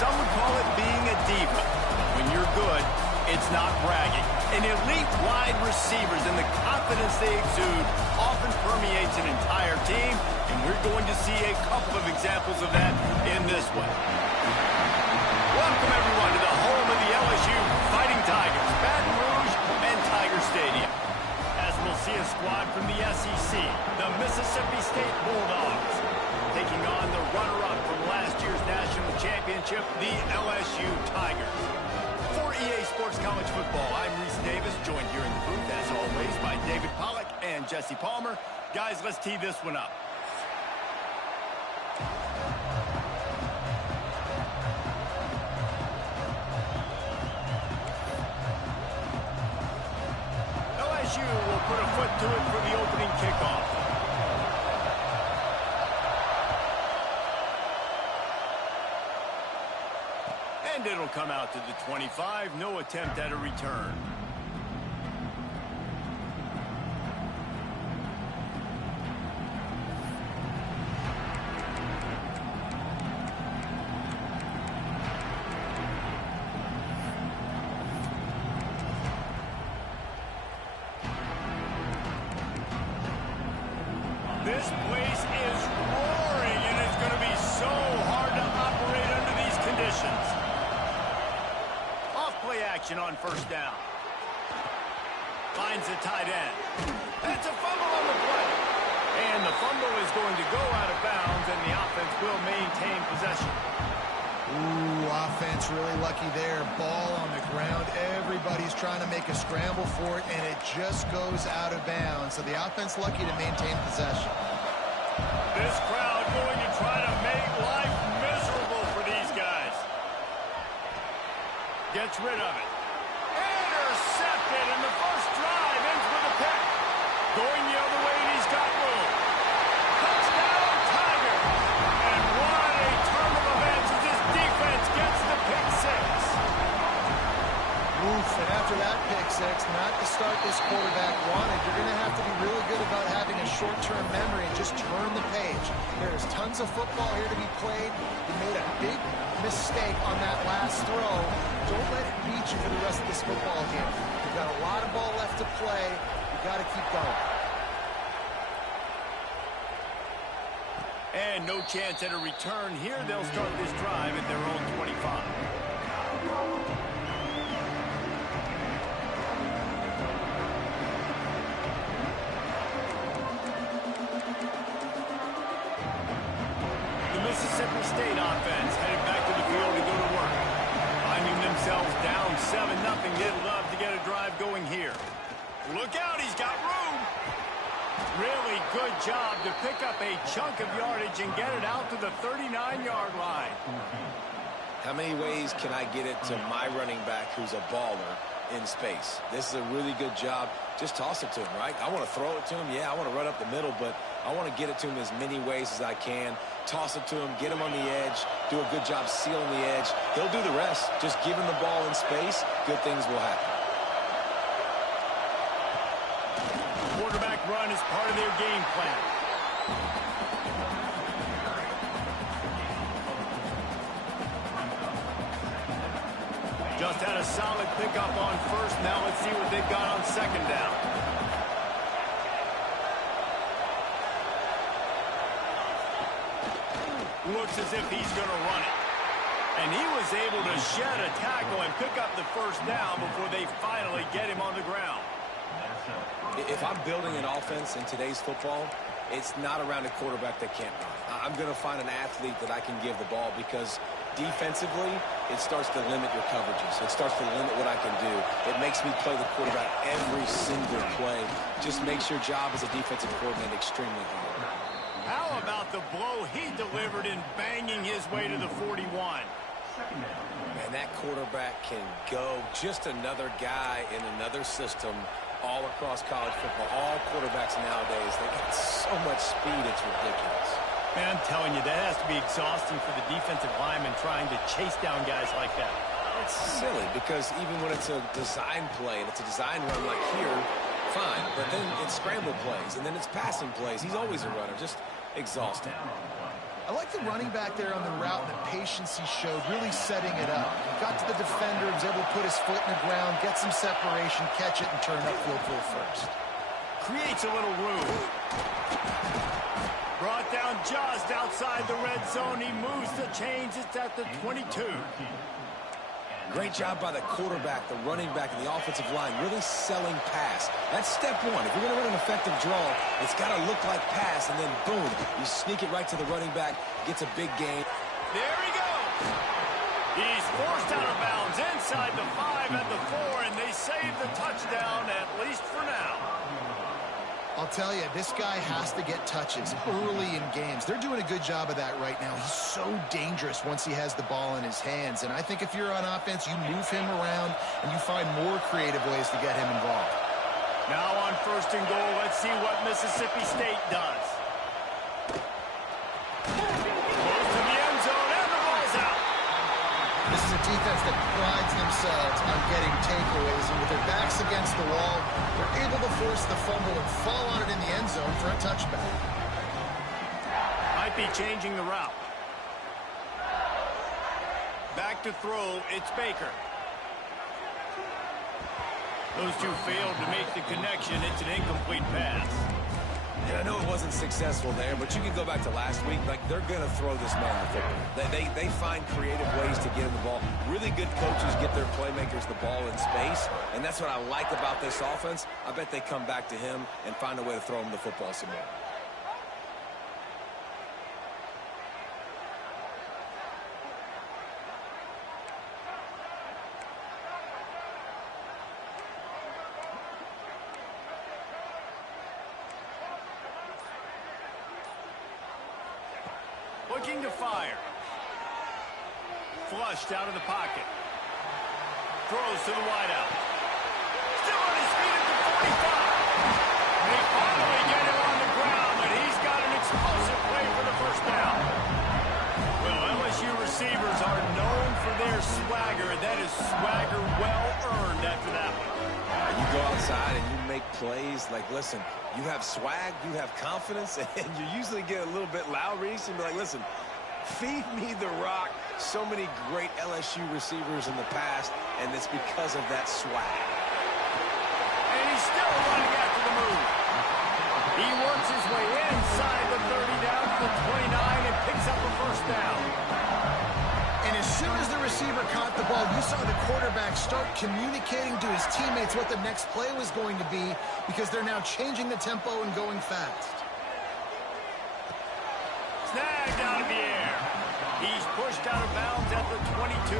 some would call it being a diva. When you're good, it's not bragging. And elite wide receivers and the confidence they exude often permeates an entire team, and we're going to see a couple of examples of that in this one. Welcome, everyone, to the home of the LSU Fighting Tigers, Baton Rouge and Tiger Stadium. As we'll see a squad from the SEC, the Mississippi State Bulldogs, taking on the runner-up from last year's national championship, the LSU Tigers. For EA Sports College Football, I'm Reese Davis, joined here in the booth, as always, by David Pollack and Jesse Palmer. Guys, let's tee this one up. LSU will put a foot to it for the opening kickoff. And it'll come out to the 25. No attempt at a return. This place is roaring, and it's going to be so hard to operate under these conditions. Off-play action on first down. Finds the tight end. It's a fumble on the play. And the fumble is going to go out of bounds, and the offense will maintain possession. Ooh, offense really lucky there. Ball on the ground. Everybody's trying to make a scramble for it, and it just goes out of bounds. So the offense lucky to maintain possession. This crowd going to try to make life miserable for these guys. Gets rid of it. Intercepted, and the first drive ends with a pick. Going the other way, and he's got room. Touchdown, Tiger! And what a turn of events as this defense gets the pick six. Oof, and after that pick six, not the start this quarterback wanted. You're going to have to be really good about having a short-term memory and just turn the page. There's tons of football here to be played. You made a big mistake on that last throw. Don't let it beat you for the rest of this football game. You've got a lot of ball left to play. You've got to keep going. And no chance at a return here. They'll start this drive at their own 25. Mississippi State offense headed back to the field to go to work. Finding themselves down 7-0. They'd love to get a drive going here. Look out, he's got room. Really good job to pick up a chunk of yardage and get it out to the 39-yard line. How many ways can I get it to my running back who's a baller in space? This is a really good job. Just toss it to him, right? I want to throw it to him. Yeah, I want to run up the middle, but I want to get it to him as many ways as I can. Toss it to him, get him on the edge, do a good job sealing the edge. He'll do the rest. Just give him the ball in space, good things will happen. Quarterback run is part of their game plan. Just had a solid pickup on first. Now let's see what they've got on second down. Looks as if he's going to run it. And he was able to shed a tackle and pick up the first down before they finally get him on the ground. If I'm building an offense in today's football, it's not around a quarterback that can't run. I'm going to find an athlete that I can give the ball because defensively, it starts to limit your coverages. It starts to limit what I can do. It makes me play the quarterback every single play. Just makes your job as a defensive coordinator extremely hard. How about the blow he delivered in banging his way to the 41? Man, that quarterback can go. Just another guy in another system all across college football. All quarterbacks nowadays, they got so much speed, it's ridiculous. Man, I'm telling you, that has to be exhausting for the defensive lineman trying to chase down guys like that. It's silly because even when it's a design play and it's a design run like here, fine. But then it's scramble plays and then it's passing plays. He's always a runner. Just exhausting. I I like the running back there on the route and the patience he showed, really setting it up. Got to the defender, was able to put his foot in the ground, get some separation, catch it, and turn upfield full first. Creates a little room. Brought down just outside the red zone. He moves the chains. It's at the 22. Great job by the quarterback, the running back, and the offensive line, really selling pass. That's step one. If you're going to run an effective draw, it's got to look like pass, and then boom, you sneak it right to the running back, gets a big gain. There he goes. He's forced out of bounds inside the 5 and the 4, and they save the touchdown, at least for now. I'll tell you, this guy has to get touches early in games. They're doing a good job of that right now. He's so dangerous once he has the ball in his hands. And I think if you're on offense, you move him around and you find more creative ways to get him involved. Now on 1st and goal, let's see what Mississippi State does. Goes to the end zone, and the ball's out. This is a defense that prides themselves on getting takeaways, and with their backs against the wall, they're able to force the fumble and fall on it in the end zone for a touchback. Might be changing the route. Back to throw, it's Baker. Those two failed to make the connection. It's an incomplete pass. And I know it wasn't successful there, but you can go back to last week. Like, they're going to throw this man the football. They find creative ways to get him the ball. Really good coaches get their playmakers the ball in space, and that's what I like about this offense. I bet they come back to him and find a way to throw him the football some more. Looking to fire. Flushed out of the pocket. Throws to the wideout. Still on his feet at the 45. They finally get him on the ground, and he's got an explosive play for the first down. Well, LSU receivers are known for their swagger, and that is swagger well earned after that one. You go outside and you make plays. Like, listen, you have swag, you have confidence, and you usually get a little bit loud, Reese, and be like, listen, feed me the rock. So many great LSU receivers in the past, and it's because of that swag. And he's still running after the move. He works his way inside the 30 down to the 29 and picks up a first down. And as soon as the receiver caught the ball, you saw the quarterback start communicating to his teammates what the next play was going to be, because they're now changing the tempo and going fast. Snagged out of the air. He's pushed out of bounds at the 22.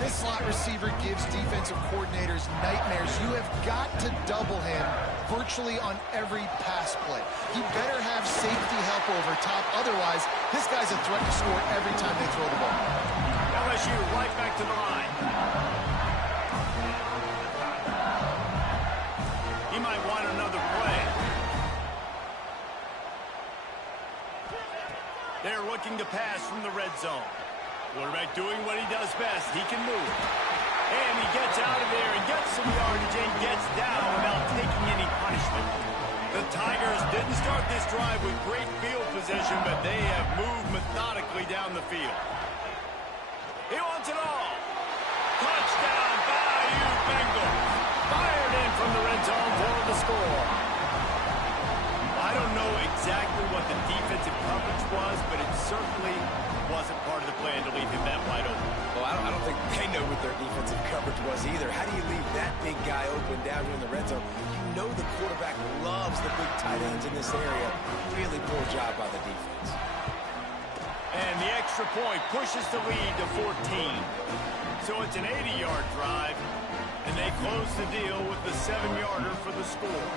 This slot receiver gives defensive coordinators nightmares. You have got to double him virtually on every pass play. He better have safety help over top. Otherwise, this guy's a threat to score every time they throw the ball. LSU right back to the line. He might want another play. They're looking to pass from the red zone. Quarterback doing what he does best. He can move. And he gets out of there and gets some yardage and gets down without taking any punishment. The Tigers didn't start this drive with great field position, but they have moved methodically down the field. He wants it all. Touchdown, Bayou Bengals. Fired in from the red zone for the score. I don't know exactly what the defensive coverage was, but it certainly wasn't part of the plan to leave him that wide open. Well, I don't think they know what their defensive coverage was either. How do you leave that big guy open down here in the red zone? You know the quarterback loves the big tight ends in this area. Really poor job by the defense. And the extra point pushes the lead to 14. So it's an 80-yard drive, and they close the deal with the 7-yarder for the score.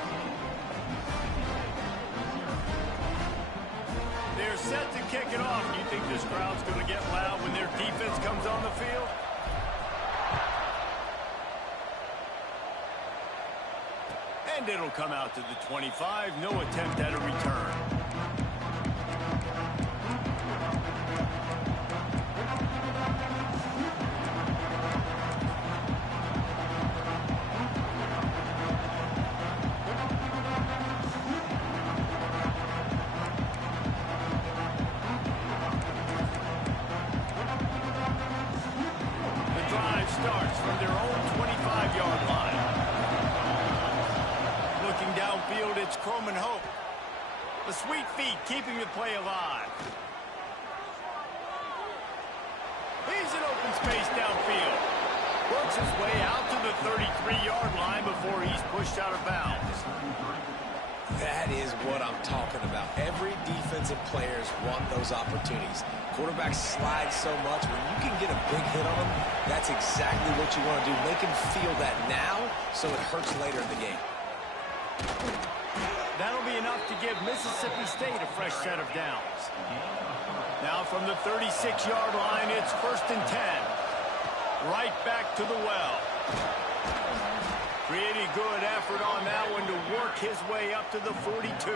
They're set to kick it off. Do you think this crowd's going to get loud when their defense comes on the field? And it'll come out to the 25. No attempt at a return. drive starts from their own 25-yard line. Looking downfield, it's Croman Hope. The sweet feet keeping the play alive. He's in open space downfield. Works his way out to the 33-yard line before he's pushed out of bounds. That is what I'm talking about. Every defensive players want those opportunities. Quarterbacks slide so much. When you can get a big hit on them, that's exactly what you want to do. Make him feel that now so it hurts later in the game. That'll be enough to give Mississippi State a fresh set of downs. Now from the 36-yard line, it's 1st and 10. Right back to the well. Pretty good effort on that one to work his way up to the 42.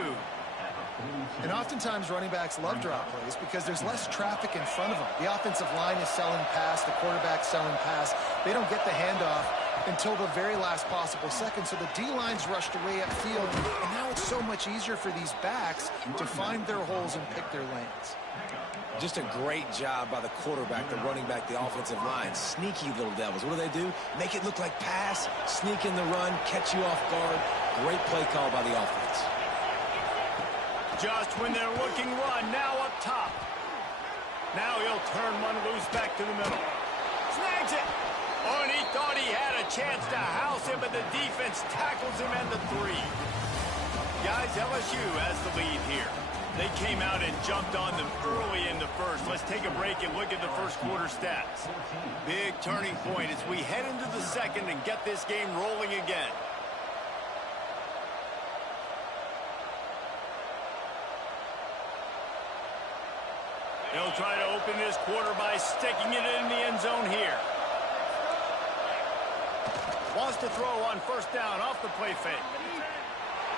And oftentimes running backs love drop plays because there's less traffic in front of them. The offensive line is selling pass, the quarterback's selling pass. They don't get the handoff until the very last possible second, so the D-line's rushed away upfield, and now it's so much easier for these backs to find their holes and pick their lanes. Just a great job by the quarterback, the running back, the offensive line. Sneaky little devils. What do? Make it look like pass, sneak in the run, catch you off guard. Great play call by the offense. Just when they're looking run, now up top. Now he'll turn one loose back to the middle. Snags it. Oh, and he thought he had a chance to house him, but the defense tackles him at the 3. Guys, LSU has the lead here. They came out and jumped on them early in the first. Let's take a break and look at the first quarter stats. Big turning point as we head into the second and get this game rolling again. They'll try to open this quarter by sticking it in the end zone here. Wants to throw on 1st down off the play fake.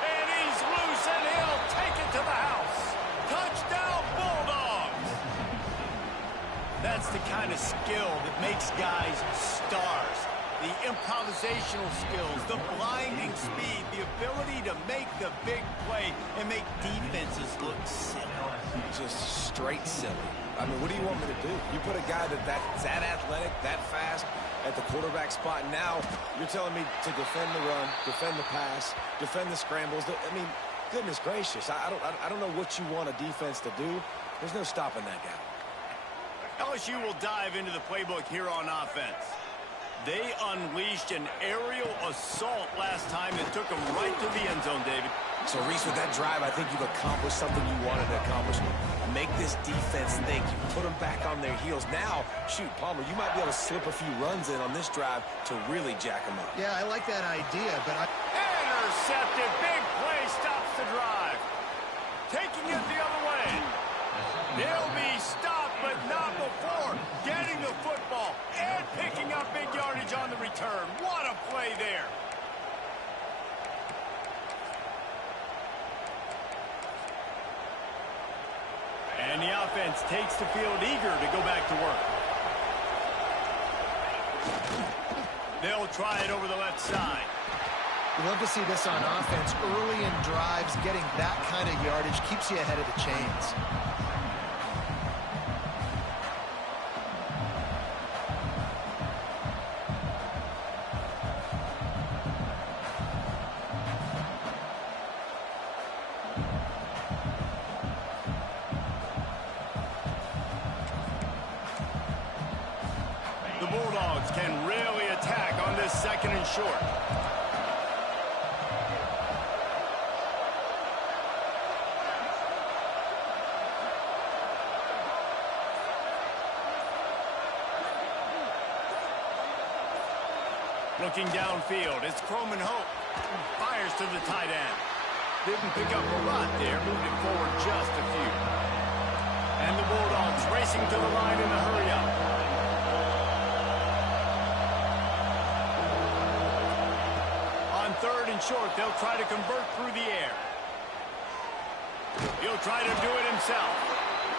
And he's loose, and he'll take it to the house. Touchdown, Bulldogs! That's the kind of skill that makes guys stars. The improvisational skills, the blinding speed, the ability to make the big play and make defenses look silly. Just straight silly. I mean, what do you want me to do? You put a guy that's that athletic, that fast at the quarterback spot. Now you're telling me to defend the run, defend the pass, defend the scrambles. I mean, goodness gracious. I don't know what you want a defense to do. There's no stopping that guy. LSU will dive into the playbook here on offense. They unleashed an aerial assault last time that took them right to the end zone, David. So, Reese, with that drive, I think you've accomplished something you wanted to accomplish. Make this defense think. You put them back on their heels. Now, shoot, Palmer, you might be able to slip a few runs in on this drive to really jack them up. Yeah, I like that idea, but Intercepted. Big play stops the drive. Taking it the other way. They'll be stopped, but not before getting the football and picking up big yardage on the return. What a play there. And the offense takes the field eager to go back to work. They'll try it over the left side. you love to see this on offense. Early in drives, getting that kind of yardage keeps you ahead of the chains. The Bulldogs can really attack on this second and short. Looking downfield, it's Croman Hope. Fires to the tight end. Didn't pick up a lot there, moved it forward just a few. And the Bulldogs racing to the line in the hurry-up. On third and short, they'll try to convert through the air. He'll try to do it himself.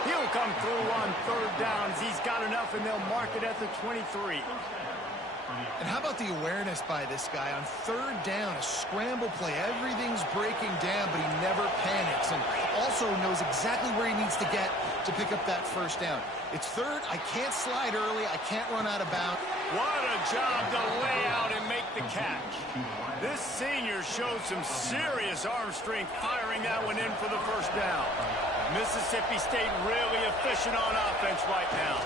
He'll come through on third downs. He's got enough, and they'll mark it at the 23. And how about the awareness by this guy on third down, a scramble play. Everything's breaking down, but he never panics and also knows exactly where he needs to get to pick up that first down. It's third. I can't slide early. I can't run out of bounds. What a job to lay out and make the catch. This senior showed some serious arm strength firing that one in for the first down. Mississippi State really efficient on offense right now.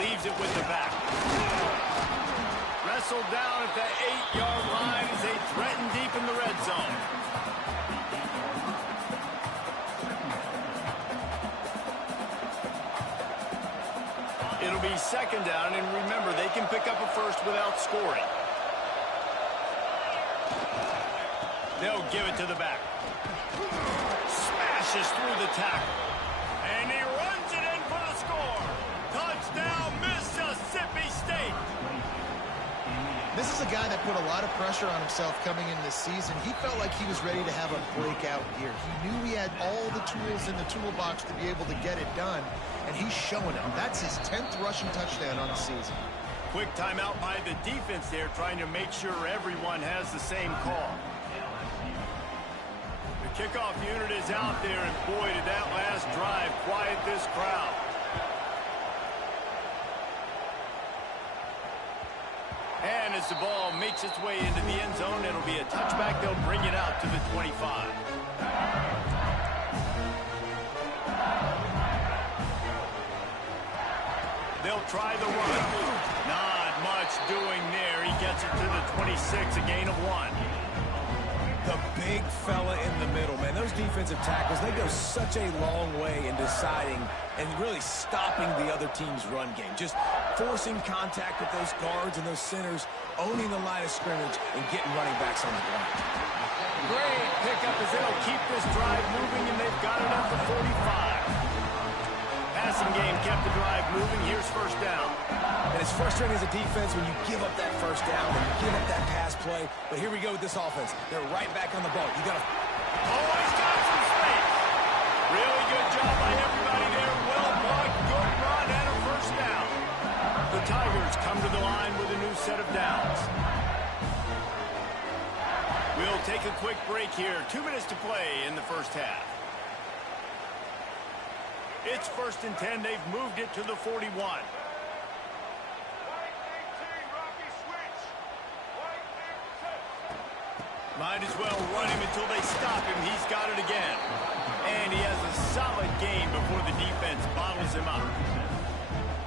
Leaves it with the back. Wrestled down at the 8-yard line as they threaten deep in the red zone. It'll be second down, and remember, they can pick up a first without scoring. They'll give it to the back. Smashes through the tackle. And he runs it in for the score. Touchdown, Mississippi State. This is a guy that put a lot of pressure on himself coming in this season. He felt like he was ready to have a breakout year. He knew he had all the tools in the toolbox to be able to get it done, and he's showing it. That's his 10th rushing touchdown on the season. Quick timeout by the defense there, trying to make sure everyone has the same call. The kickoff unit is out there, and boy, did that last drive quiet this crowd. And as the ball makes its way into the end zone, it'll be a touchback. They'll bring it out to the 25. They'll try the run. Not much doing there. He gets it to the 26, a gain of 1. The big fella in the middle, man. Those defensive tackles, they go such a long way in deciding and really stopping the other team's run game. Just forcing contact with those guards and those centers, owning the line of scrimmage, and getting running backs on the ground. Great pickup as they'll keep this drive moving, and they've got it up to 45. Passing game kept the drive moving. Here's first down. And it's frustrating as a defense when you give up that first down and you give up that pass play. But here we go with this offense. They're right back on the ball. You got to... Oh, he's got some space. Really good job by everybody there. Well blocked, good run, and a first down. The Tigers come to the line with a new set of downs. We'll take a quick break here. 2 minutes to play in the first half. It's 1st and 10. They've moved it to the 41. Might as well run him until they stop him. He's got it again. And he has a solid game before the defense bottles him up.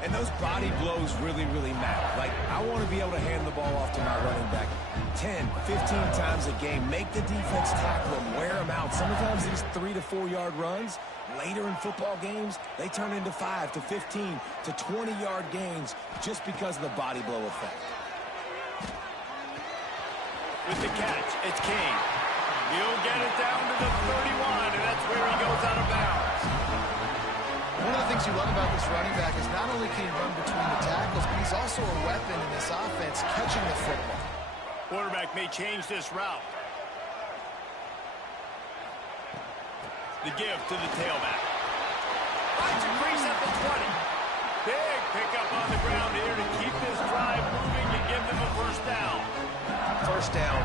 And those body blows really, really matter. Like, I want to be able to hand the ball off to my running back 10, 15 times a game. Make the defense tackle him, wear him out. Sometimes these 3 to 4 yard runs, later in football games, they turn into 5 to 15 to 20-yard gains just because of the body blow effect. With the catch, it's King. He'll get it down to the 31, and that's where he goes out of bounds. One of the things you love about this running back is not only can he run between the tackles, but he's also a weapon in this offense, catching the football. Quarterback may change this route. The give to the tailback. Finds a crease at the 20. Big pickup on the ground here to keep this drive moving and give them a first down. First down,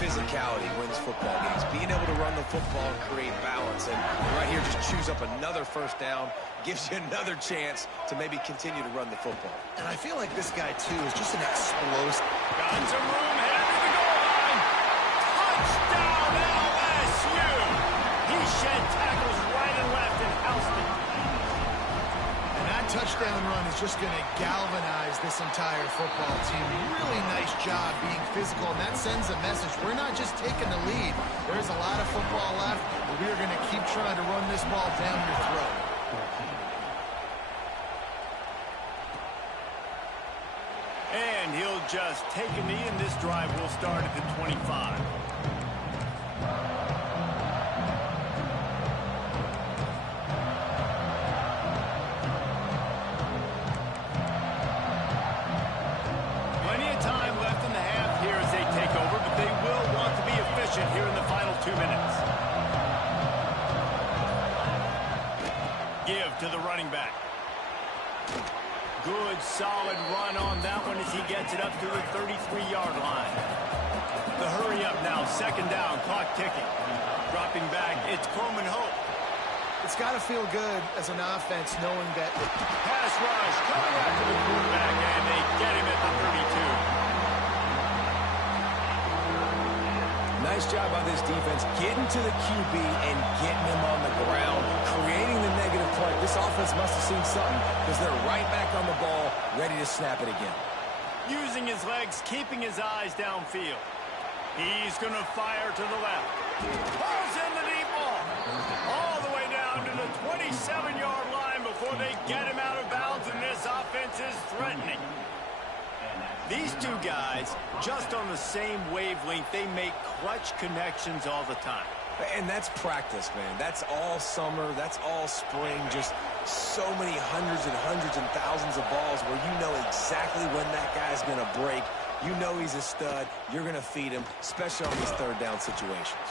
physicality wins football games. Being able to run the football and create balance. And right here, just choose up another first down. Gives you another chance to maybe continue to run the football. And I feel like this guy, too, is just an explosive. Got some room, headed to the goal line. Touchdown, LSU. He shed tackles right and left and housed it. And that touchdown run is just going to galvanize this entire football team. Really nice job being physical, and that sends a message. We're not just taking the lead. There's a lot of football left, but we are going to keep trying to run this ball down your throat. And he'll just take a knee, and this drive will start at the 25. Plenty of time left in the half here as they take over, but they will want to be efficient here in the final 2 minutes. Give to the running back. good, solid run on that one as he gets it up to the 33-yard line. The hurry up now, second down, clock ticking. Dropping back, it's Coleman Hope. It's got to feel good as an offense knowing that Pass rush coming after the quarterback, and they get him at the 32. Nice job by this defense getting to the QB and getting him on the ground, creating the negative play. This offense must have seen something because they're right back on the ball, ready to snap it again. Using his legs, keeping his eyes downfield. He's going to fire to the left. Pulls in the deep ball. All the way down to the 27-yard line before they get him out of bounds, and this offense is threatening. These two guys, just on the same wavelength, they make clutch connections all the time. And that's practice, man. That's all summer. That's all spring. Just so many hundreds and thousands of balls where you know exactly when that guy's going to break. You know he's a stud. You're going to feed him, especially on these third down situations.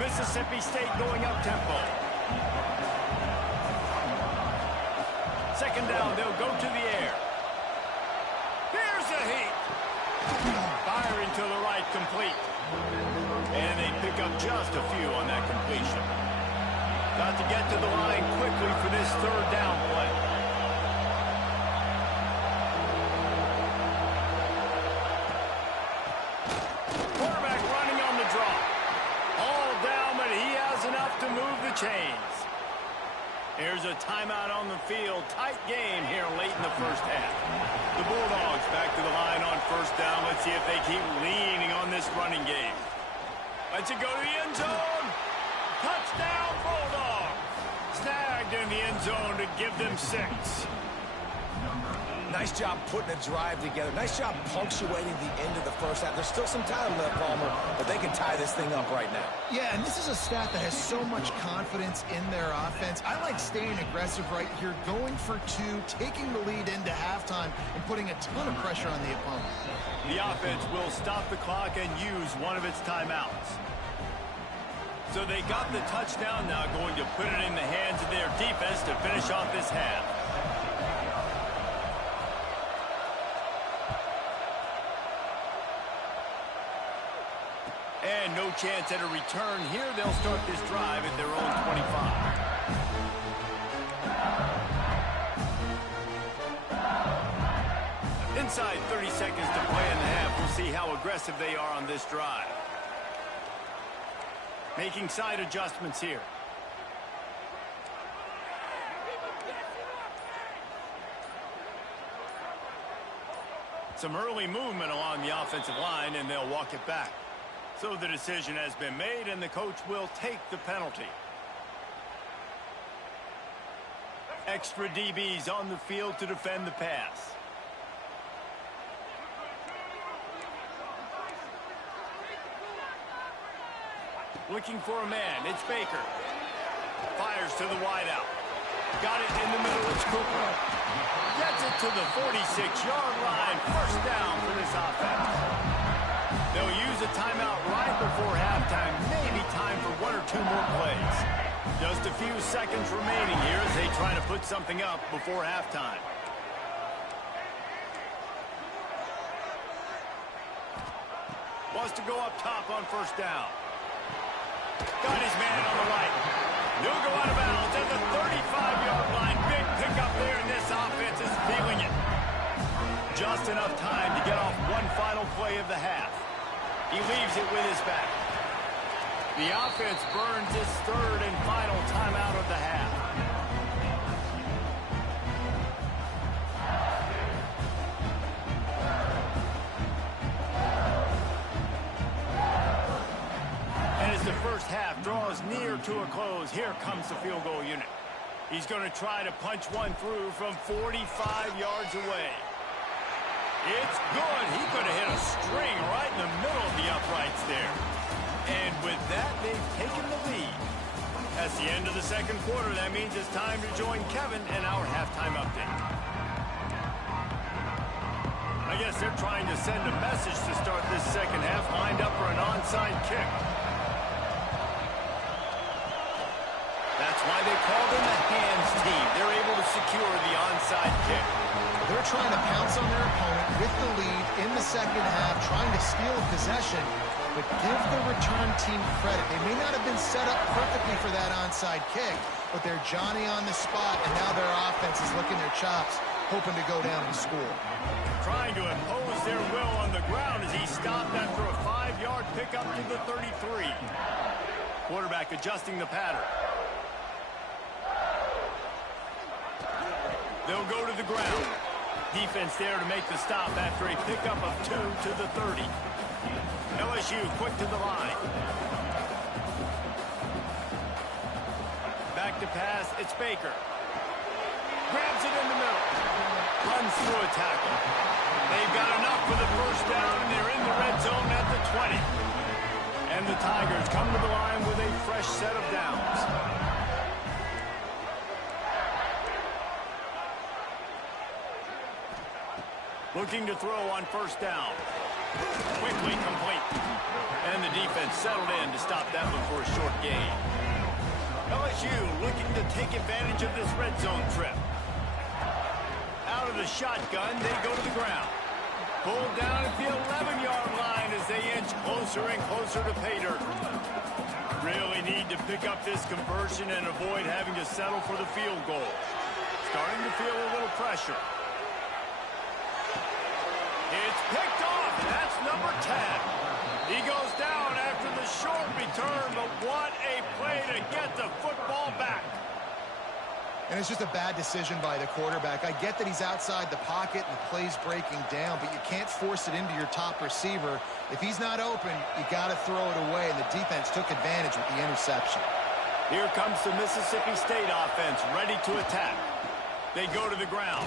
Mississippi State going up tempo. Second down, they'll go to the air. Here's a heat. Firing to the right, complete. And they pick up just a few on that completion. Got to get to the line quickly for this third down play. Quarterback running on the draw. All down, but he has enough to move the chains. Here's a timeout on the field. Tight game here late in the first half. The Bulldogs back to the line on first down. Let's see if they keep leaning on this running game. Let's it go to the end zone. Touchdown, Bulldogs. Snagged in the end zone to give them 6. Nice job putting a drive together. Nice job punctuating the end of the first half. There's still some time left, Palmer, but they can tie this thing up right now. Yeah, and this is a staff that has so much confidence in their offense. I like staying aggressive right here, going for 2, taking the lead into halftime, and putting a ton of pressure on the opponent. The offense will stop the clock and use one of its timeouts. So they got the touchdown now, going to put it in the hands of their defense to finish off this half. And no chance at a return here. They'll start this drive at their own 25. Inside 30 seconds to play in the half. We'll see how aggressive they are on this drive. Making side adjustments here. Some early movement along the offensive line, and they'll walk it back. So the decision has been made, and the coach will take the penalty. Extra DBs on the field to defend the pass. Looking for a man. It's Baker. Fires to the wideout. Got it in the middle. It's Cooper. Gets it to the 46-yard line. First down for this offense. They'll use a timeout right before halftime. Maybe time for 1 or 2 more plays. Just a few seconds remaining here as they try to put something up before halftime. Wants to go up top on first down. Got his man on the right. He'll go out of bounds at the 35-yard line. Big pickup there, and this offense is feeling it. Just enough time to get off one final play of the half. He leaves it with his back. The offense burns its third and final timeout of the half. And as the first half draws near to a close, here comes the field goal unit. He's going to try to punch one through from 45 yards away. It's good. He could have hit a string right in the middle of the uprights there. And with that, they've taken the lead. That's the end of the second quarter. That means it's time to join Kevin and our halftime update. I guess they're trying to send a message to start this second half, lined up for an onside kick. That's why they called in the hands team. They're able to secure the onside kick. They're trying to pounce on their opponent with the lead in the second half, trying to steal possession, but give the return team credit. They may not have been set up perfectly for that onside kick, but they're Johnny on the spot, and now their offense is licking their chops, hoping to go down and score. Trying to impose their will on the ground as he stopped after a 5-yard pickup to the 33. Quarterback adjusting the pattern. They'll go to the ground. Defense there to make the stop after a pickup of 2 to the 30. LSU quick to the line. Back to pass, it's Baker. Grabs it in the middle. Runs through a tackle. They've got enough for the first down, and they're in the red zone at the 20. And the Tigers come to the line with a fresh set of downs. Looking to throw on first down. Quickly complete. And the defense settled in to stop that one for a short gain. LSU looking to take advantage of this red zone trip. Out of the shotgun, they go to the ground. Pulled down at the 11-yard line as they inch closer and closer to pay dirt. Really need to pick up this conversion and avoid having to settle for the field goal. Starting to feel a little pressure. It's picked off, and that's number 10. He goes down after the short return, but what a play to get the football back. And it's just a bad decision by the quarterback. I get that he's outside the pocket and the play's breaking down, but you can't force it into your top receiver. If he's not open, you got to throw it away, and the defense took advantage with the interception. Here comes the Mississippi State offense ready to attack. They go to the ground.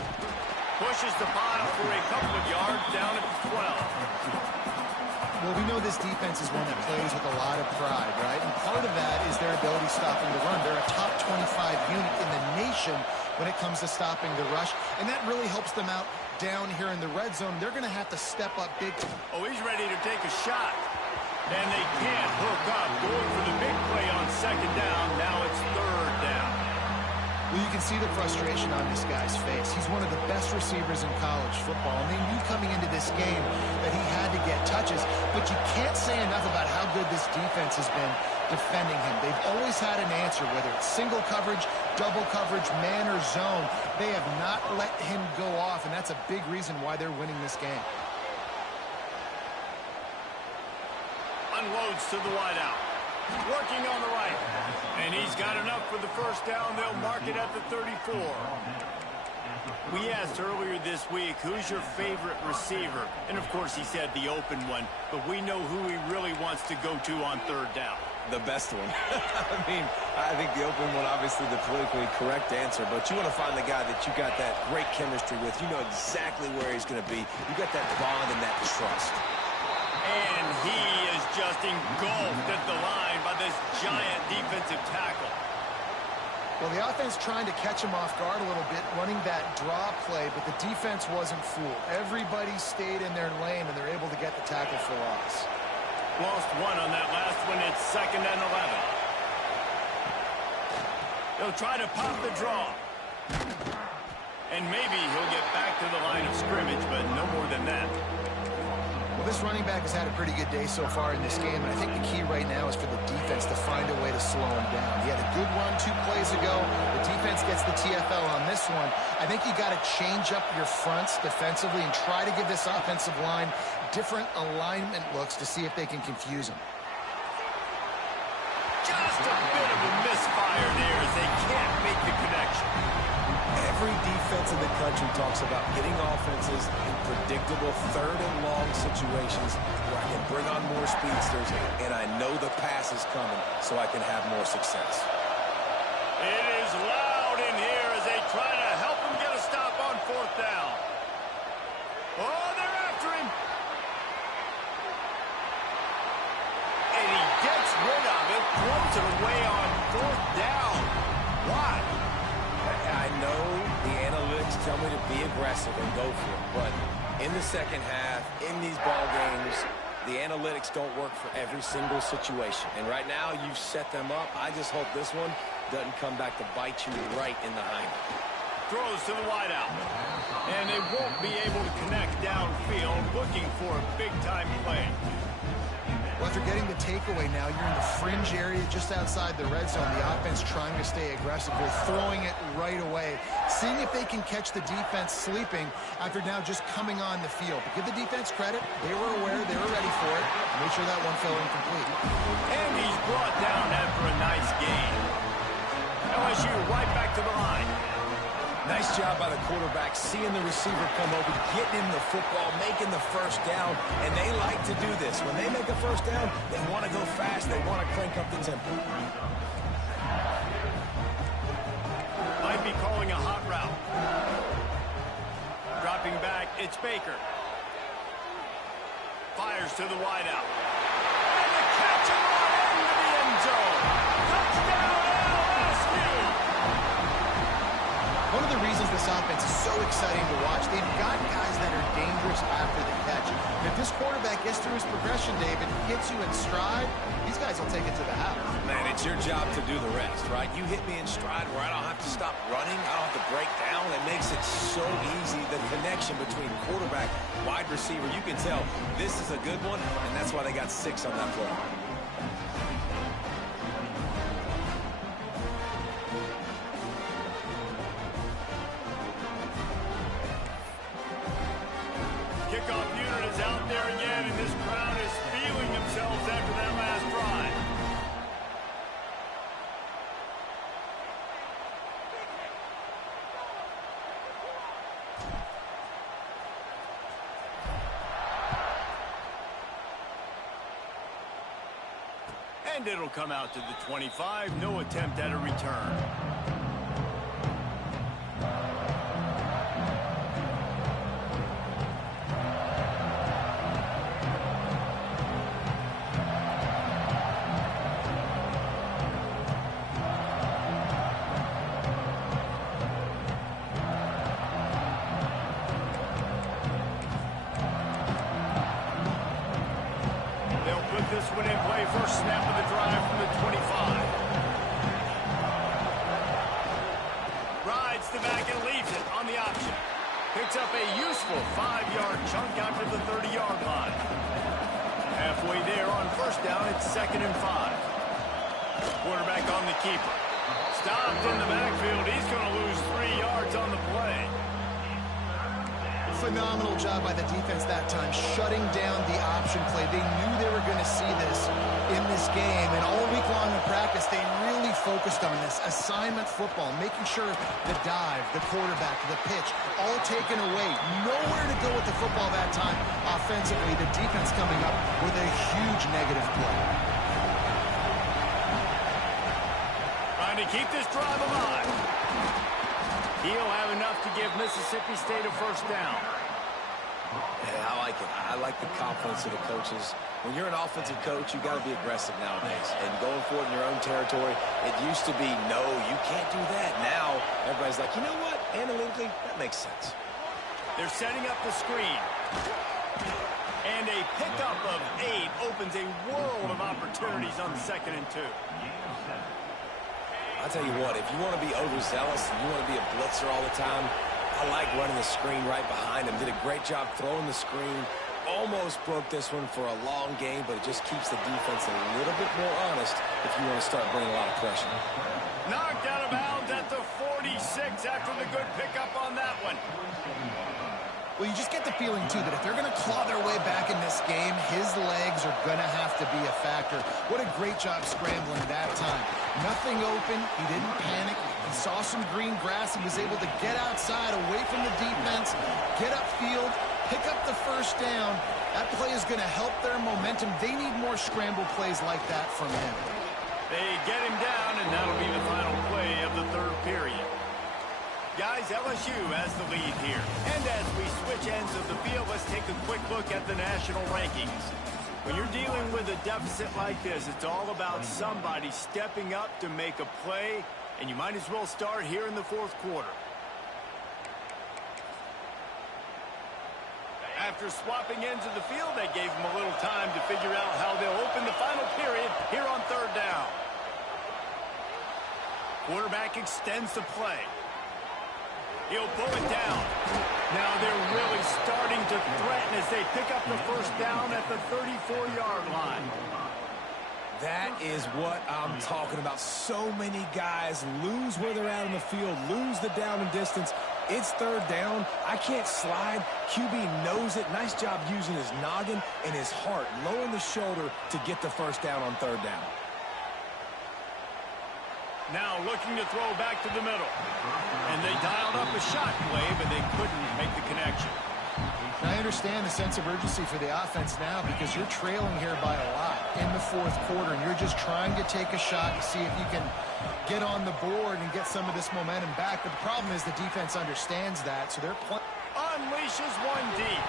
Pushes the pile for a couple of yards down at the 12. Well, we know this defense is one that plays with a lot of pride, right? And part of that is their ability stopping the run. They're a top 25 unit in the nation when it comes to stopping the rush, and that really helps them out down here in the red zone. They're going to have to step up big. Oh, he's ready to take a shot. And they can't hook up. Going for the big play on second down. Now it's third down. Well, you can see the frustration on this guy's face. He's one of the best receivers in college football, and they knew coming into this game that he had to get touches, but you can't say enough about how good this defense has been defending him. They've always had an answer, whether it's single coverage, double coverage, man or zone. They have not let him go off, and that's a big reason why they're winning this game. Unloads to the wideout. Working on the right. And he's got enough for the first down. They'll mark it at the 34. We asked earlier this week, who's your favorite receiver? And, of course, he said the open one. But we know who he really wants to go to on third down. The best one. I mean, I think the open one, obviously the politically correct answer, but you want to find the guy that you got that great chemistry with. You know exactly where he's going to be. You got that bond and that trust. And he is just engulfed at the line by this giant defensive tackle. Well, the offense trying to catch him off guard a little bit, running that draw play, but the defense wasn't fooled. Everybody stayed in their lane, and they're able to get the tackle for loss. Lost one on that last one. It's 2nd and 11. He'll try to pop the draw. And maybe he'll get back to the line of scrimmage, but no more than that. Well, this running back has had a pretty good day so far in this game, and I think the key right now is for the defense to find a way to slow him down. He had a good run 2 plays ago. The defense gets the TFL on this one. I think you got to change up your fronts defensively and try to give this offensive line different alignment looks to see if they can confuse him. Just a bit of a misfire there as they can't make the connection. Every defense in the country talks about getting offenses in predictable third and long situations where I can bring on more speedsters and I know the pass is coming so I can have more success. It is loud in here as they try to help him get a stop on 4th down. Oh, they're after him. And he gets rid of it, throws it away on 4th down. Why? I know the analytics tell me to be aggressive and go for it, but in the second half, in these ball games, the analytics don't work for every single situation. And right now, you've set them up. I just hope this one, doesn't come back to bite you right in the hind. Throws to the wideout. And they won't be able to connect downfield, looking for a big-time play. Well, after getting the takeaway now, you're in the fringe area just outside the red zone. The offense trying to stay aggressive. They're throwing it right away, seeing if they can catch the defense sleeping after now just coming on the field. But give the defense credit. They were aware. They were ready for it. Make sure that one fell incomplete. And he's brought down after a nice gain. LSU right back to the line. Nice job by the quarterback, seeing the receiver come over, getting him the football, making the first down, and they like to do this. When they make a first down, they want to go fast. They want to crank up the tempo. Might be calling a hot route. Dropping back, it's Baker. Fires to the wideout. And the catch and run into the end zone. Touchdown, LSU! One of the reasons this offense is so exciting to watch, they've got guys that are dangerous after the catch. And if this quarterback gets through his progression, David, hits you in stride, these guys will take it to the house. Man, it's your job to do the rest, right? You hit me in stride where I don't have to stop running. I don't have to break down. It makes it so easy. The connection between quarterback, wide receiver, you can tell this is a good one, and that's why they got 6 on that play. Kickoff unit is out there again, and this crowd is feeling themselves after that last drive. And it'll come out to the 25. No attempt at a return. This one in play, first snap of the drive from the 25. Rides the back and leaves it on the option. Picks up a useful 5-yard chunk after the 30-yard line. Halfway there on first down, it's 2nd and 5. Quarterback on the keeper. Stopped in the backfield. He's going to lose 3 yards on the play. Phenomenal job by the defense that time, shutting down the option play. They knew they were going to see this in this game, and all week long in practice, they really focused on this assignment football, making sure the dive, the quarterback, the pitch, all taken away. Nowhere to go with the football that time. Offensively, the defense coming up with a huge negative play. Trying to keep this drive alive. He'll have enough to give Mississippi State a first down. Yeah, I like it. I like the confidence of the coaches. When you're an offensive coach, you got to be aggressive nowadays. And going for it in your own territory, it used to be, no, you can't do that. Now, everybody's like, you know what? Analytically, that makes sense. They're setting up the screen. And a pickup of 8 opens a world of opportunities on 2nd and 2. I'll tell you what, if you want to be overzealous and you want to be a blitzer all the time, I like running the screen right behind him. Did a great job throwing the screen. Almost broke this one for a long game, but it just keeps the defense a little bit more honest if you want to start bringing a lot of pressure. Knocked out of bounds at the 46 after the good pickup on that one. Well, you just get the feeling, too, that if they're going to claw their way back in this game, his legs are going to have to be a factor. What a great job scrambling that time. Nothing open. He didn't panic. He saw some green grass. He was able to get outside, away from the defense, get upfield, pick up the first down. That play is going to help their momentum. They need more scramble plays like that from him. They get him down, and that'll be the final play of the 3rd period. Guys, LSU has the lead here. And as we switch ends of the field, let's take a quick look at the national rankings. When you're dealing with a deficit like this, it's all about somebody stepping up to make a play, and you might as well start here in the 4th quarter. After swapping ends of the field, that gave them a little time to figure out how they'll open the final period here on 3rd down. Quarterback extends the play. He'll pull it down. Now they're really starting to threaten as they pick up the first down at the 34-yard line. That is what I'm talking about. So many guys lose where they're at in the field, lose the down and distance. It's third down. I can't slide. QB knows it. Nice job using his noggin and his heart, lowering the shoulder to get the first down on third down. Now looking to throw back to the middle. And they dialed up a shot play, but they couldn't make the connection. I understand the sense of urgency for the offense now because you're trailing here by a lot in the fourth quarter, and you're just trying to take a shot to see if you can get on the board and get some of this momentum back. But the problem is the defense understands that, so they're playing. Unleashes one deep.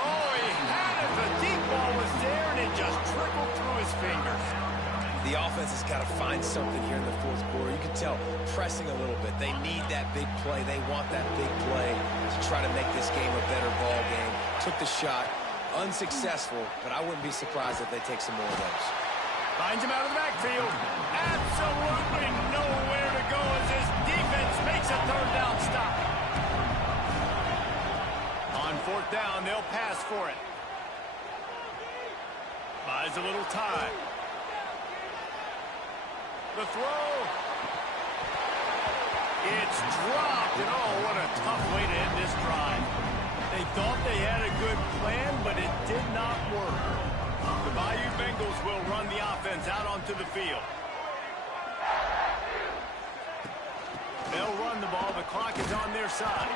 Oh, he had it. The deep ball was there, and it just trickled through his fingers. The offense has got to find something here in the fourth quarter. You can tell pressing a little bit. They need that big play. They want that big play to try to make this game a better ball game. Took the shot. Unsuccessful, but I wouldn't be surprised if they take some more of those. Finds him out of the backfield. Absolutely nowhere to go as his defense makes a third down stop. On fourth down, they'll pass for it. Buys a little time. The throw. It's dropped, and oh, what a tough way to end this drive. They thought they had a good plan, but it did not work. The Bayou Bengals will run the offense out onto the field. They'll run the ball. The clock is on their side.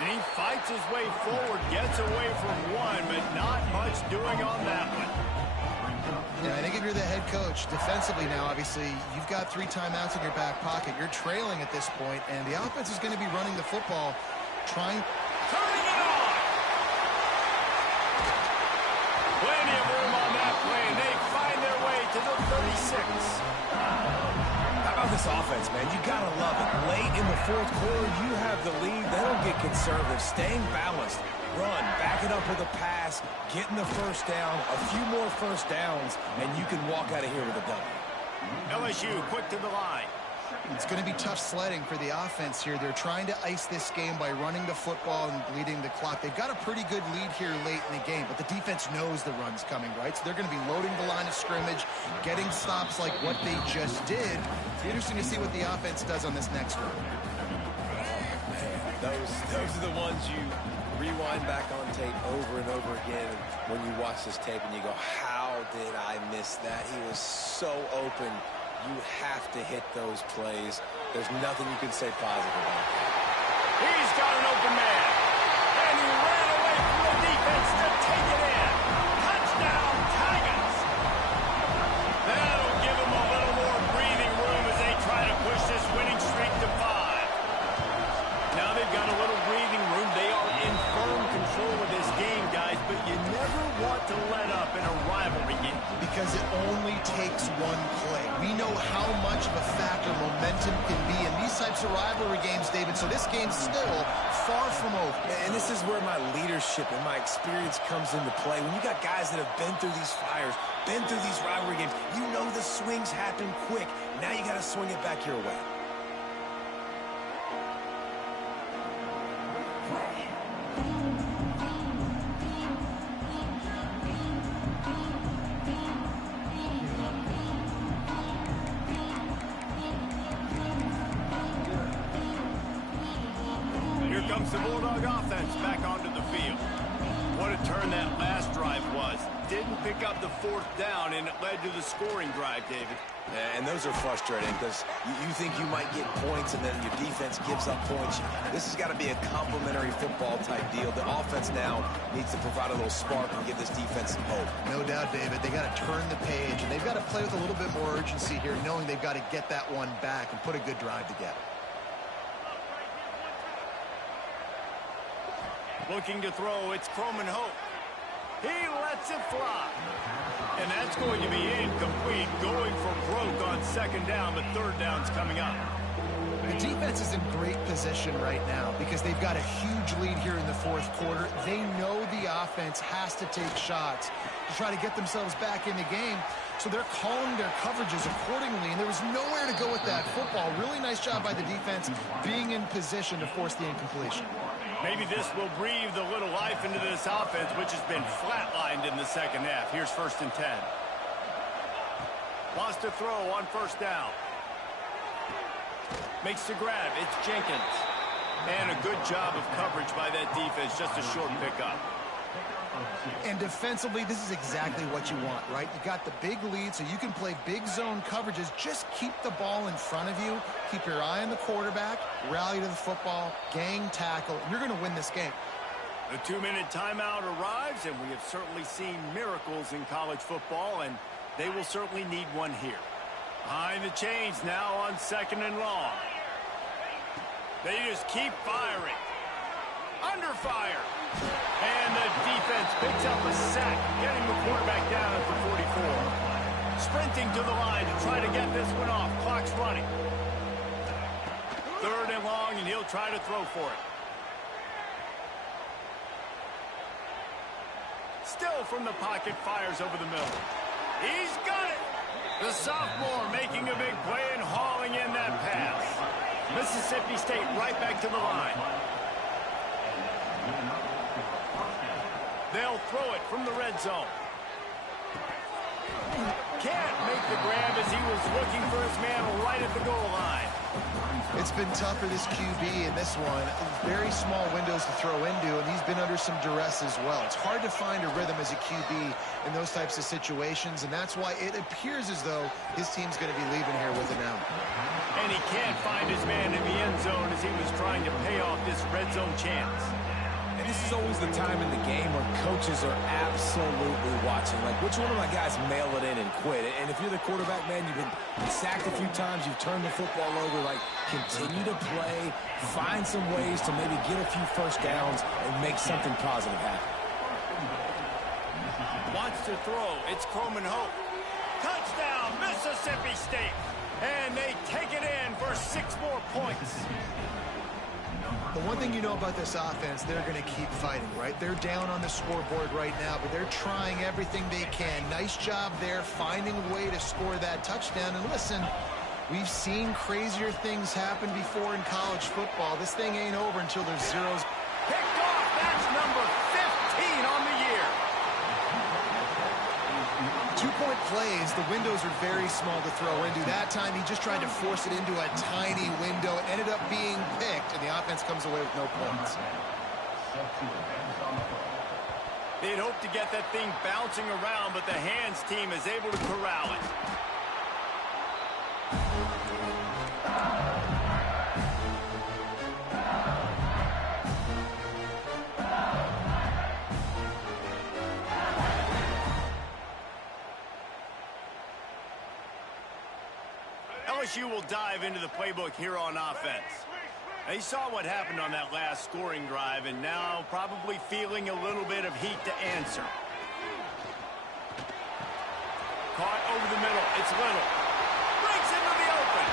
And he fights his way forward, gets away from one, but not much doing on that one. Yeah, I think if you're the head coach, defensively now, obviously, you've got 3 timeouts in your back pocket. You're trailing at this point, and the offense is going to be running the football, trying. Turning it on! Plenty of room on that play, and they find their way to the 36. How about this offense, man? You got to love it. Late in the fourth quarter, you have the lead. They don't get conservative. Staying balanced. Run, back it up with a pass, getting the first down, a few more first downs, and you can walk out of here with a W. LSU quick to the line. It's going to be tough sledding for the offense here. They're trying to ice this game by running the football and bleeding the clock. They've got a pretty good lead here late in the game, but the defense knows the run's coming, right? So they're going to be loading the line of scrimmage, getting stops like what they just did. It's interesting to see what the offense does on this next one. Those are the ones you rewind back on tape over and over again when you watch this tape and you go, how did I miss that? He was so open. You have to hit those plays. There's nothing you can say positive about that. He's got an open man. And he ran away from the defense to take it in. Touchdown, Tigers. That'll give him a little more breathing room as they try to push this winning streak to 5. Now they've got a little breathing room. They are in firm control of this game, guys, but you never want to let up in a rivalry game. Because it only takes one play. We know how much of a factor momentum can be in these types of rivalry games, David, so this game's still far from over. And this is where my leadership and my experience comes into play. When you got guys that have been through these fires, been through these rivalry games, you know the swings happen quick. Now you got to swing it back your way. Comes the Bulldog offense back onto the field. What a turn that last drive was. Didn't pick up the fourth down, and it led to the scoring drive, David. And those are frustrating because you think you might get points and then your defense gives up points. This has got to be a complementary football type deal. The offense now needs to provide a little spark and give this defense some hope. No doubt, David. They got to turn the page, and they've got to play with a little bit more urgency here, knowing they've got to get that one back and put a good drive together. Looking to throw, it's Croman Hope. He lets it fly. And that's going to be incomplete, going for broke on second down, but third down's coming up. defense is in great position right now because they've got a huge lead here in the fourth quarter. They know the offense has to take shots to try to get themselves back in the game, so they're calling their coverages accordingly, and there was nowhere to go with that football. Really nice job by the defense being in position to force the incompletion. Maybe this will breathe a little life into this offense, which has been flatlined in the second half. Here's 1st and 10. Lost to throw on 1st down. Makes the grab. It's Jenkins. And a good job of coverage by that defense. Just a short pickup. And defensively, this is exactly what you want, right? You got the big lead, so you can play big zone coverages. Just keep the ball in front of you. Keep your eye on the quarterback. Rally to the football. Gang tackle. And you're going to win this game. The 2-minute timeout arrives, and we have certainly seen miracles in college football, and they will certainly need one here. Behind the chains now on 2nd and long. They just keep firing. Under fire. And the defense picks up a sack, getting the quarterback down at the 44. Sprinting to the line to try to get this one off. Clock's running. 3rd and long, and he'll try to throw for it. Still from the pocket, fires over the middle. He's got it. The sophomore making a big play and hauling in that pass. Mississippi State right back to the line. They'll throw it from the red zone. Can't make the grab as he was looking for his man right at the goal line. It's been tough for this QB in this one. Very small windows to throw into, and he's been under some duress as well. It's hard to find a rhythm as a QB in those types of situations, and that's why it appears as though his team's going to be leaving here with an out. And he can't find his man in the end zone as he was trying to pay off this red zone chance. And this is always the time in the game where coaches are absolutely watching. Like, which one of my guys mail it in and quit? And if you're the quarterback, man, you've been sacked a few times, you've turned the football over, like, continue to play, find some ways to maybe get a few first downs and make something positive happen. Wants to throw. It's Coleman Hope. Touchdown, Mississippi State. And they take it in for 6 more points. The one thing you know about this offense, they're going to keep fighting, right? They're down on the scoreboard right now, but they're trying everything they can. Nice job there, finding a way to score that touchdown. And listen, we've seen crazier things happen before in college football. This thing ain't over until there's zeros. Picked off. That's number 15 on the year. 2-point plays, the windows are very small to throw into. That time, he just tried to force it into a tiny window. It ended up being picked, and the offense comes away with no points. They'd hoped to get that thing bouncing around, but the hands team is able to corral it. LSU will dive into the playbook here on offense. They saw what happened on that last scoring drive, and now probably feeling a little bit of heat to answer. Caught over the middle. It's Little. Breaks into the open.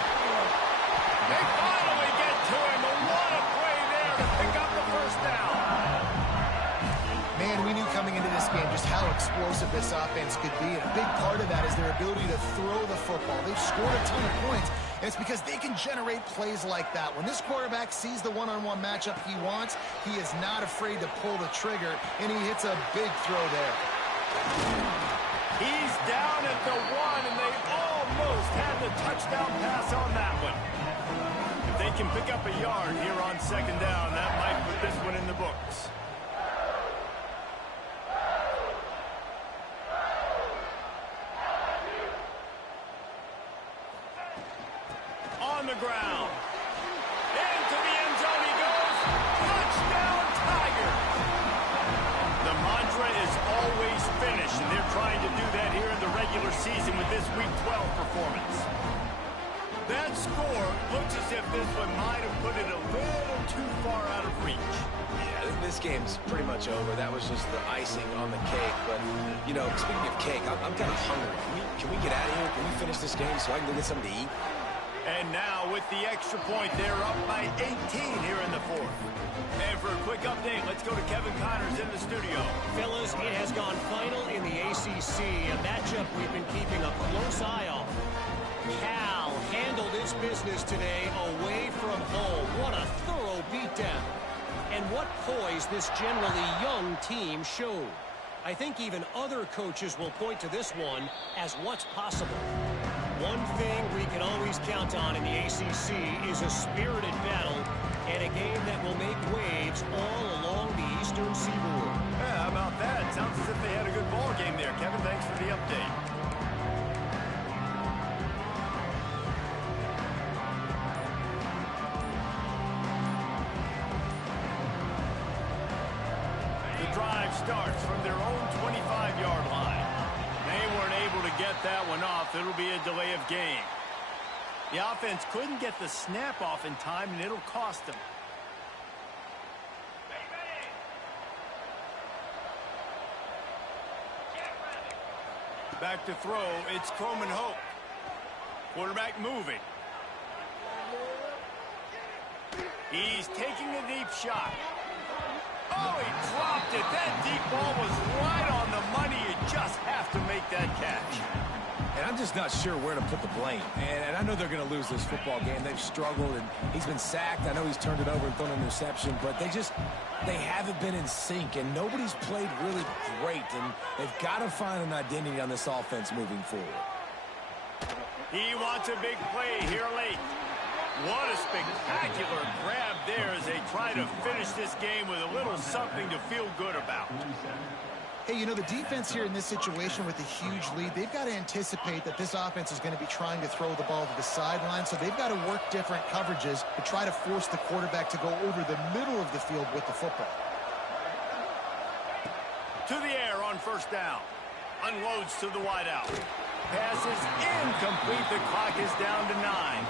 They finally get to him. A lot of play there to pick up the 1st down. Man, we knew coming into this game just how explosive this offense could be, and a big part of that is their ability to throw the football. They've scored a ton of points, and it's because they can generate plays like that. When this quarterback sees the one-on-one matchup he wants, he is not afraid to pull the trigger, and he hits a big throw there. He's down at the 1, and they almost had the touchdown pass on that one. If they can pick up a yard here on 2nd down, that might put this one in the books. On the ground. Into the end zone he goes. Touchdown, Tiger. The mantra is always finish, and they're trying to do that here in the regular season with this Week 12 performance. That score looks as if this one might have put it a little too far out of reach. Yeah, I think this game's pretty much over. That was just the icing on the cake. But, you know, speaking of cake, I'm kind of hungry. Can we get out of here? Can we finish this game so I can go get something to eat? And now with the extra point, they're up by 18 here in the fourth. And for a quick update, let's go to Kevin Connors in the studio. Fellas, it has gone final in the ACC, a matchup we've been keeping a close eye on. Cal handled its business today away from home. What a thorough beatdown. And what poise this generally young team showed. I think even other coaches will point to this one as what's possible. One thing we can always count on in the ACC is a spirited battle and a game that will make waves all along the Eastern Seaboard. Yeah, how about that? Sounds as if they had a good ball game there. Kevin, thanks for the update. The drive starts from their own 25-yard line. They weren't able to get that one off. It'll be a delay of game. The offense couldn't get the snap off in time, and it'll cost them. Back to throw, it's Croman Hope. Quarterback moving. He's taking a deep shot. Oh, he dropped it. That deep ball was right on the money. You just have to make that catch. And I'm just not sure where to put the blame. And I know they're going to lose this football game. They've struggled, and he's been sacked. I know he's turned it over and thrown an interception, but they haven't been in sync, and nobody's played really great. And they've got to find an identity on this offense moving forward. He wants a big play here late. What a spectacular grab there as they try to finish this game with a little something to feel good about. Hey, you know, the defense here in this situation with a huge lead, they've got to anticipate that this offense is going to be trying to throw the ball to the sideline, so they've got to work different coverages to try to force the quarterback to go over the middle of the field with the football. To the air on first down. Unloads to the wideout. Pass is incomplete. The clock is down to 9.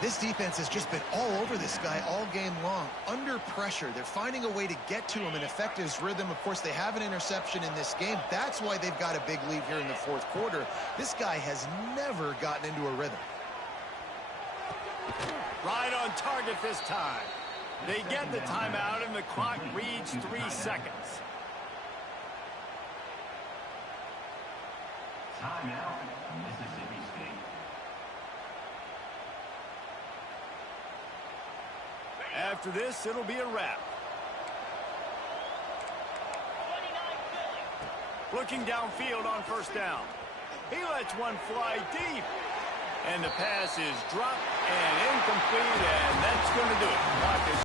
This defense has just been all over this guy all game long. Under pressure, they're finding a way to get to him and affect his rhythm. Of course, they have an interception in this game. That's why they've got a big lead here in the fourth quarter. This guy has never gotten into a rhythm. Right on target this time. They get the timeout, and the clock reads 3 seconds. Timeout, Mississippi State. After this, it'll be a wrap. Looking downfield on first down. He lets one fly deep. And the pass is dropped and incomplete, and that's going to do it. Clock is